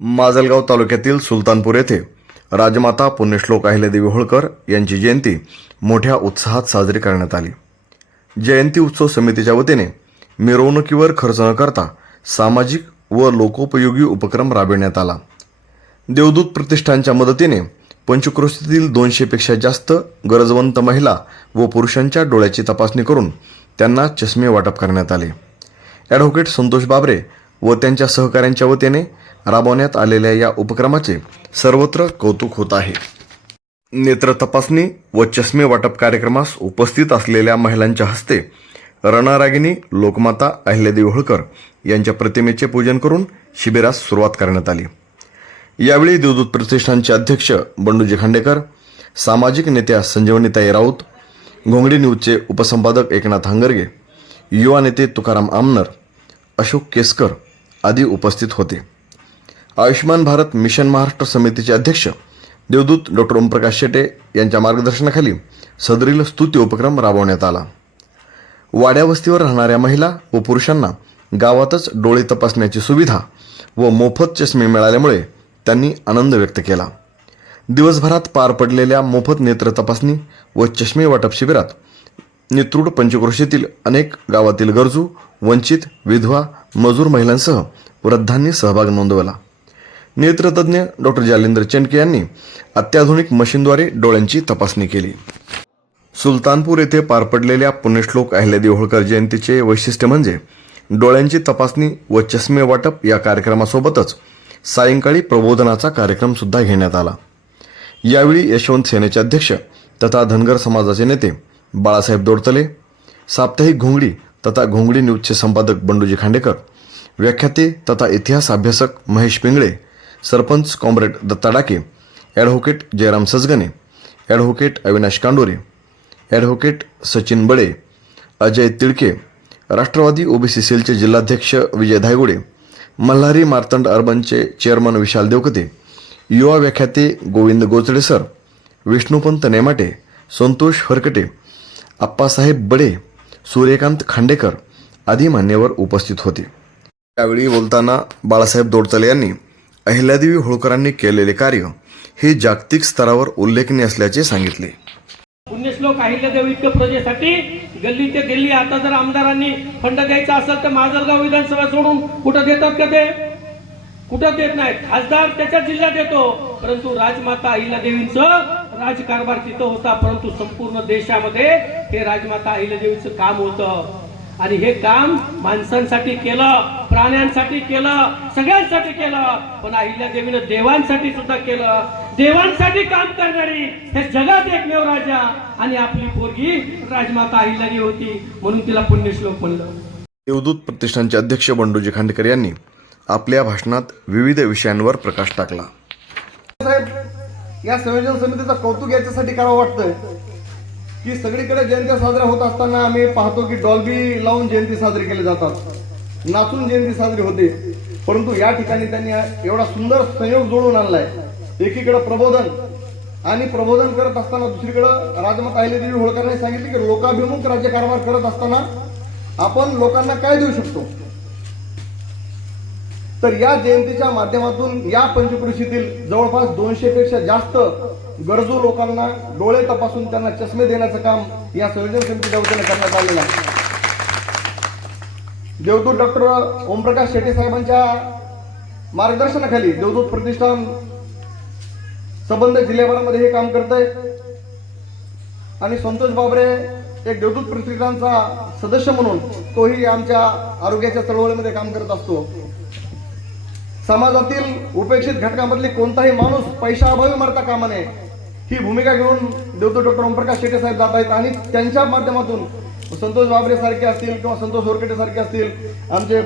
माजलगाव तालुक्यातील सुलतानपूर येथे राजमाता पुण्यश्लोक अहिल्यादेवी होळकर यांची जयंती मोठ्या उत्साहात साजरी करण्यात आली. जयंती उत्सव समितीच्या वतीने मिरवणुकीवर खर्च न करता सामाजिक व लोकोपयोगी उपक्रम राबविण्यात आला. देवदूत प्रतिष्ठानच्या मदतीने पंचक्रोशीतील दोनशेपेक्षा जास्त गरजवंत महिला व पुरुषांच्या डोळ्याची तपासणी करून त्यांना चष्मे वाटप करण्यात आले. ॲडव्होकेट संतोष बाबरे व त्यांच्या सहकाऱ्यांच्या वतीने राबवण्यात आलेल्या या उपक्रमाचे सर्वत्र कौतुक होत आहे. नेत्र तपासणी व चष्मे वाटप कार्यक्रमास उपस्थित असलेल्या महिलांच्या हस्ते रणरागिनी लोकमाता अहिल्यादेवी होळकर यांच्या प्रतिमेचे पूजन करून शिबिरास सुरुवात करण्यात आली. यावेळी देवदूत प्रतिष्ठानचे अध्यक्ष बंडूजी खांडेकर सामाजिक नेत्या संजीवनीताई राऊत घोंगडी न्यूजचे उपसंपादक एकनाथ हंगरगे युवा नेते तुकाराम आमनर अशोक केसकर आदी उपस्थित होते. आयुष्यमान भारत मिशन महाराष्ट्र समितीचे अध्यक्ष देवदूत डॉक्टर ओमप्रकाश शेटे यांच्या मार्गदर्शनाखाली सदरील स्तुती उपक्रम राबवण्यात आला. वाड्या वस्तीवर राहणाऱ्या महिला व पुरुषांना गावातच डोळे तपासण्याची सुविधा व मोफत चष्मे मिळाल्यामुळे त्यांनी आनंद व्यक्त केला. दिवसभरात पार पडलेल्या मोफत नेत्र तपासणी व चष्मे वाटप शिबिरात नेतृड पंचक्रोशीतील अनेक गावातील गरजू वंचित विधवा मजूर महिलांसह वृद्धांनी सहभाग नोंदवला. नेत्रतज्ञ डॉक्टर जालेंद्र चेंडके यांनी अत्याधुनिक मशीनद्वारे डोळ्यांची तपासणी केली. सुलतानपूर येथे पार पडलेल्या पुण्यश्लोक अहिल्यादेवी होळकर जयंतीचे वैशिष्ट्य म्हणजे डोळ्यांची तपासणी व चष्मे वाटप या कार्यक्रमासोबतच सायंकाळी प्रबोधनाचा कार्यक्रम सुद्धा घेण्यात आला. यावेळी यशवंत सेनेचे अध्यक्ष तथा धनगर समाजाचे नेते बाळासाहेब दोडतले साप्ताहिक घोंगडी तथा घोंगडी न्यूजचे संपादक बंडूजी खांडेकर व्याख्याते तथा इतिहास अभ्यासक Mahesh Pingale sarpanch comrade Datta Dake advocate Jayram Sajagne advocate Avinash Kandore advocate Sachin Bade Ajay Tilke Rashtrawadi OBC सेलचे जिल्हाध्यक्ष विजय धायगुडे मल्हारी मार्तंड अर्बनचे चेअरमन विशाल देवकते युवा व्याख्याते गोविंद गोचडे सर विष्णुपंत नेमाटे संतोष फरकटे आप्पासाहेब बडे सूर्यकांत खांडेकर आदी मान्यवर उपस्थित होते. त्यावेळी बोलताना बाळासाहेब दोडतले यांनी अहिल्यादेवी होळकरांनी केलेले कार्य हे जागतिक स्तरावर उल्लेखनीय असल्याचे सांगितले. पुण्यश्लोक अहिल्यादेवी इतक्या प्रजेसाठी गल्ली ते गल्ली. आता जर आमदारांनी फंड द्यायचा असेल तर माजलगाव विधानसभा सोडून कुठं देतात का ते? कुठं देत नाहीत? खासदार त्याच्या जिल्ह्यात येतो. परंतु राजमाता अहिल्यादेवींचं राजकारभार तिथं होता. परंतु संपूर्ण देशामध्ये हे राजमाता अहिल्यादेवीचं काम होतं. आणि हे काम माणसांसाठी केलं. प्राण्यांसाठी केलं सगळ्यांसाठी केलं पण अहिल्यादेवीनं देवांसाठी सुद्धा केलं. देवांसाठी काम करणारी हे जगात एकमेव राजा आणि आपली पोरगी राजमाता अहिल्यादेवी होती म्हणून तिला पुण्यश्लोक म्हणलं. देवदूत प्रतिष्ठानचे अध्यक्ष बंडूजी खांडेकर यांनी आपल्या भाषणात विविध विषयांवर प्रकाश टाकला. साहेब या संयोजन समितीचं कौतुक याच्यासाठी करावं वाटतंय की सगळीकडे जयंत्या साजऱ्या होत असताना आम्ही पाहतो की डॉल्बी लावून जयंती साजरी केली जातात. नाचून जयंती साजरी होते. परंतु या ठिकाणी त्यांनी एवढा सुंदर संयोग जोडून आणलाय. एकीकडे प्रबोधन आणि प्रबोधन करत असताना दुसरीकडे राजमाता अहिल्यादेवी होळकरांनी सांगितले की लोकाभिमुख राज्यकारभार करत असताना आपण लोकांना काय देऊ शकतो? तर या जयंतीच्या माध्यमातून या पंचकृषीतील जवळपास दोनशे पेक्षा जास्त गरजू लोकांना डोळे तपासून त्यांना चष्मे देण्याचं काम या संयोजन समितीच्या वतीने करण्यात आलेलं आहे. देवदूत डॉक्टर ओमप्रकाश शेट्टी साहेबांच्या मार्गदर्शनाखाली देवदूत प्रतिष्ठान संबंध जिल्ह्याभरामध्ये हे काम करत आहे आणि संतोष बाबरे एक देवदूत प्रतिष्ठानचा सदस्य म्हणून तोही आमच्या आरोग्याच्या चळवळीमध्ये काम करत असतो. समाजातील उपेक्षित घटकामधली कोणताही माणूस पैशाअभावी मरता कामा नये. ही भूमिका घेऊन देवदूत डॉक्टर ओमप्रकाश शेट्टे साहेब जात आहेत आणि त्यांच्या माध्यमातून संतोष बाबरे सारखे असतील किंवा संतोष होरकटे सारखे असतील आमचे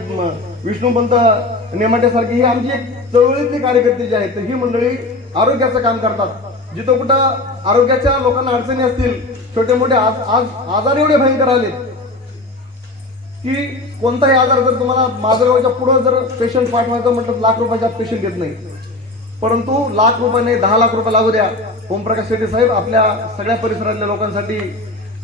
विष्णुपंत नेमाटे सारखे ही आमची एक चळवळीतली कार्यकर्ते जे आहेत ही मंडळी आरोग्याचं काम करतात. जिथं कुठं आरोग्याच्या लोकांना अडचणी असतील छोटे मोठे आज आज आजार एवढे भयंकर आले की कोणताही आजार जर तुम्हाला माजरगावच्या पुढं जर पेशंट पाठवायचं म्हटलं तर लाख रुपयाच्या पेशंट घेत नाही. परंतु लाख रुपये नाही दहा लाख रुपये लागू द्या. ओमप्रकाश शेट्टी साहेब आपल्या सगळ्या परिसरातल्या लोकांसाठी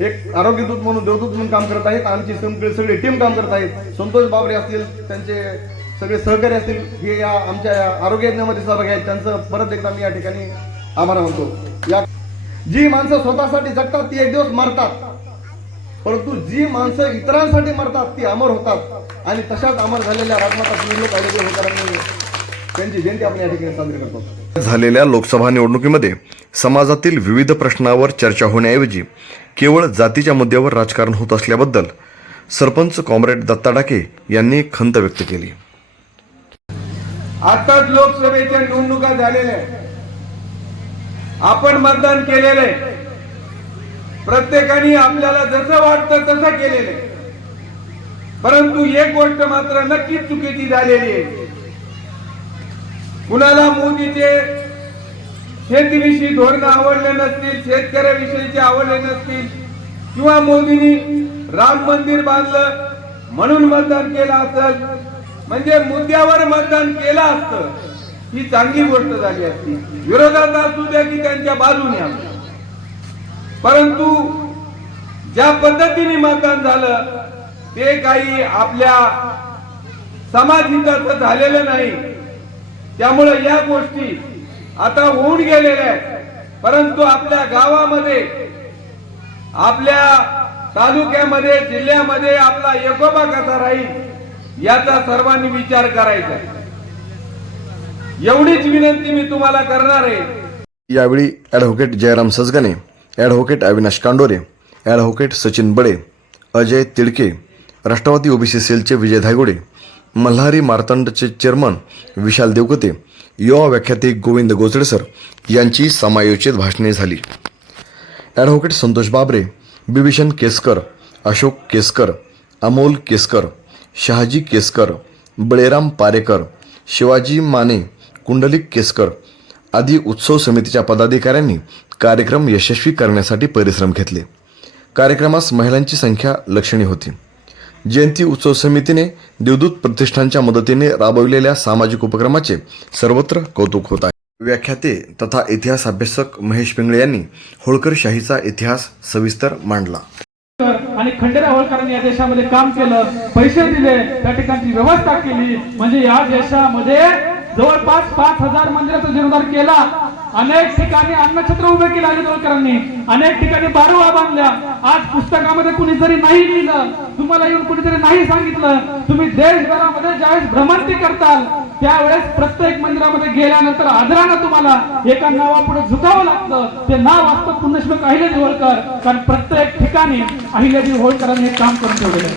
एक आरोग्य दूत म्हणून देवदूत म्हणून काम करत आहेत. आमची संपूर्ण सगळी टीम काम करत आहेत. संतोष बाबरे असतील त्यांचे सगळे सहकारी असतील हे या आमच्या आरोग्य यज्ञामध्ये सहभागी आहेत. त्यांचं परत एकदा मी या ठिकाणी आभार मानतो. या जी माणसं स्वतःसाठी जगतात ती एक दिवस मरतात. परंतु जी माणसं इतरांसाठी मरतात ती अमर होतात. आणि तशाच अमर झालेल्या राजमाता होकारांनी त्यांची जयंती आपण या ठिकाणी साजरी करतो. झालेल्या लोकसभा निवडणुकीमध्ये समाजातील विविध प्रश्नावर चर्चा होण्याऐवजी केवळ जातीच्या मुद्द्यावर राजकारण होत असल्याबद्दल सरपंच कॉम्रेड दत्ता डाके यांनी खंत व्यक्त केली. आताच लोकसभेच्या निवडणुका झालेल्या आपण मतदान केलेलं आहे. प्रत्येकाने आपल्याला जसं वाटतं तसं केलेलं आहे. परंतु एक गोष्ट मात्र नक्कीच चुकीची झालेली आहे. कुणाला मोदीचे शेतीविषयी धोरण आवडले नसतील शेतकऱ्याविषयीचे आवडले नसतील किंवा मोदींनी राम मंदिर बांधलं म्हणून मतदान केलं असेल म्हणजे मुद्द्यावर मतदान केलं असतं ही चांगली गोष्ट झाली असती. विरोधात असू द्या की त्यांच्या बाजूने परंतु ज्या पद्धतीने मतदान झालं ते काही आपल्या समाज हिताचं झालेलं नाही. त्यामुळे या गोष्टी आता होऊन गेलेल्या आहेत. परंतु आपल्या गावामध्ये आपल्या तालुक्यामध्ये जिल्ह्यामध्ये आपला एकोबा कसा राहील याचा सर्वांनी विचार करायचा एवढीच विनंती मी तुम्हाला करणार आहे. यावेळी advocate Jayram Sajgane advocate Avinash Kandore advocate Sachin Bade Ajay Tidke Rashtrawadi OBC सेलचे विजय धायगुडे मल्हारी मार्तंडचे चेअरमन विशाल देवकते युवा व्याख्याते गोविंद गोचडेसर यांची समायोजित भाषणे झाली. ॲडव्होकेट संतोष बाबरे बिभीषण केसकर अशोक केसकर अमोल केसकर शहाजी केसकर बळेराम पारेकर शिवाजी माने कुंडलिक केसकर आदी उत्सव समितीच्या पदाधिकाऱ्यांनी कार्यक्रम यशस्वी करण्यासाठी परिश्रम घेतले. कार्यक्रमास महिलांची संख्या लक्षणीय होती. जयंती उत्सव समितीने देवदूत प्रतिष्ठानच्या मदतीने राबविलेल्या सामाजिक उपक्रमाचे सर्वत्र कौतुक होत आहे. व्याख्याते तथा इतिहास अभ्यासक महेश पिंगळे यांनी होळकर शाहीचा इतिहास सविस्तर मांडला. आणि खंडेराव होळकरांनी या देशामध्ये काम केलं पैसे दिले त्या ठिकाणची व्यवस्था केली. म्हणजे या देशामध्ये जवळपास पाच हजार मंदिराचा जीर्णोद्धार केला. अनेक ठिकाणी अन्नछत्र उभे केले अजित होळकरांनी अनेक ठिकाणी बारुवा बांधल्या. आज पुस्तकामध्ये कुणी जरी नाही लिहिलं. तुम्हाला येऊन कुणीतरी नाही सांगितलं. तुम्ही देशभरामध्ये ज्यावेळेस भ्रमंती करताल त्यावेळेस प्रत्येक मंदिरामध्ये गेल्यानंतर आदरानं तुम्हाला एका नावापुढे झुकावं लागतं. ते नाव असतं पुण्यश्लोक अहिल्यादेवी होळकर कारण प्रत्येक ठिकाणी अहिल्यादेवी होळकरांनी हे काम करून ठेवलेलं आहे.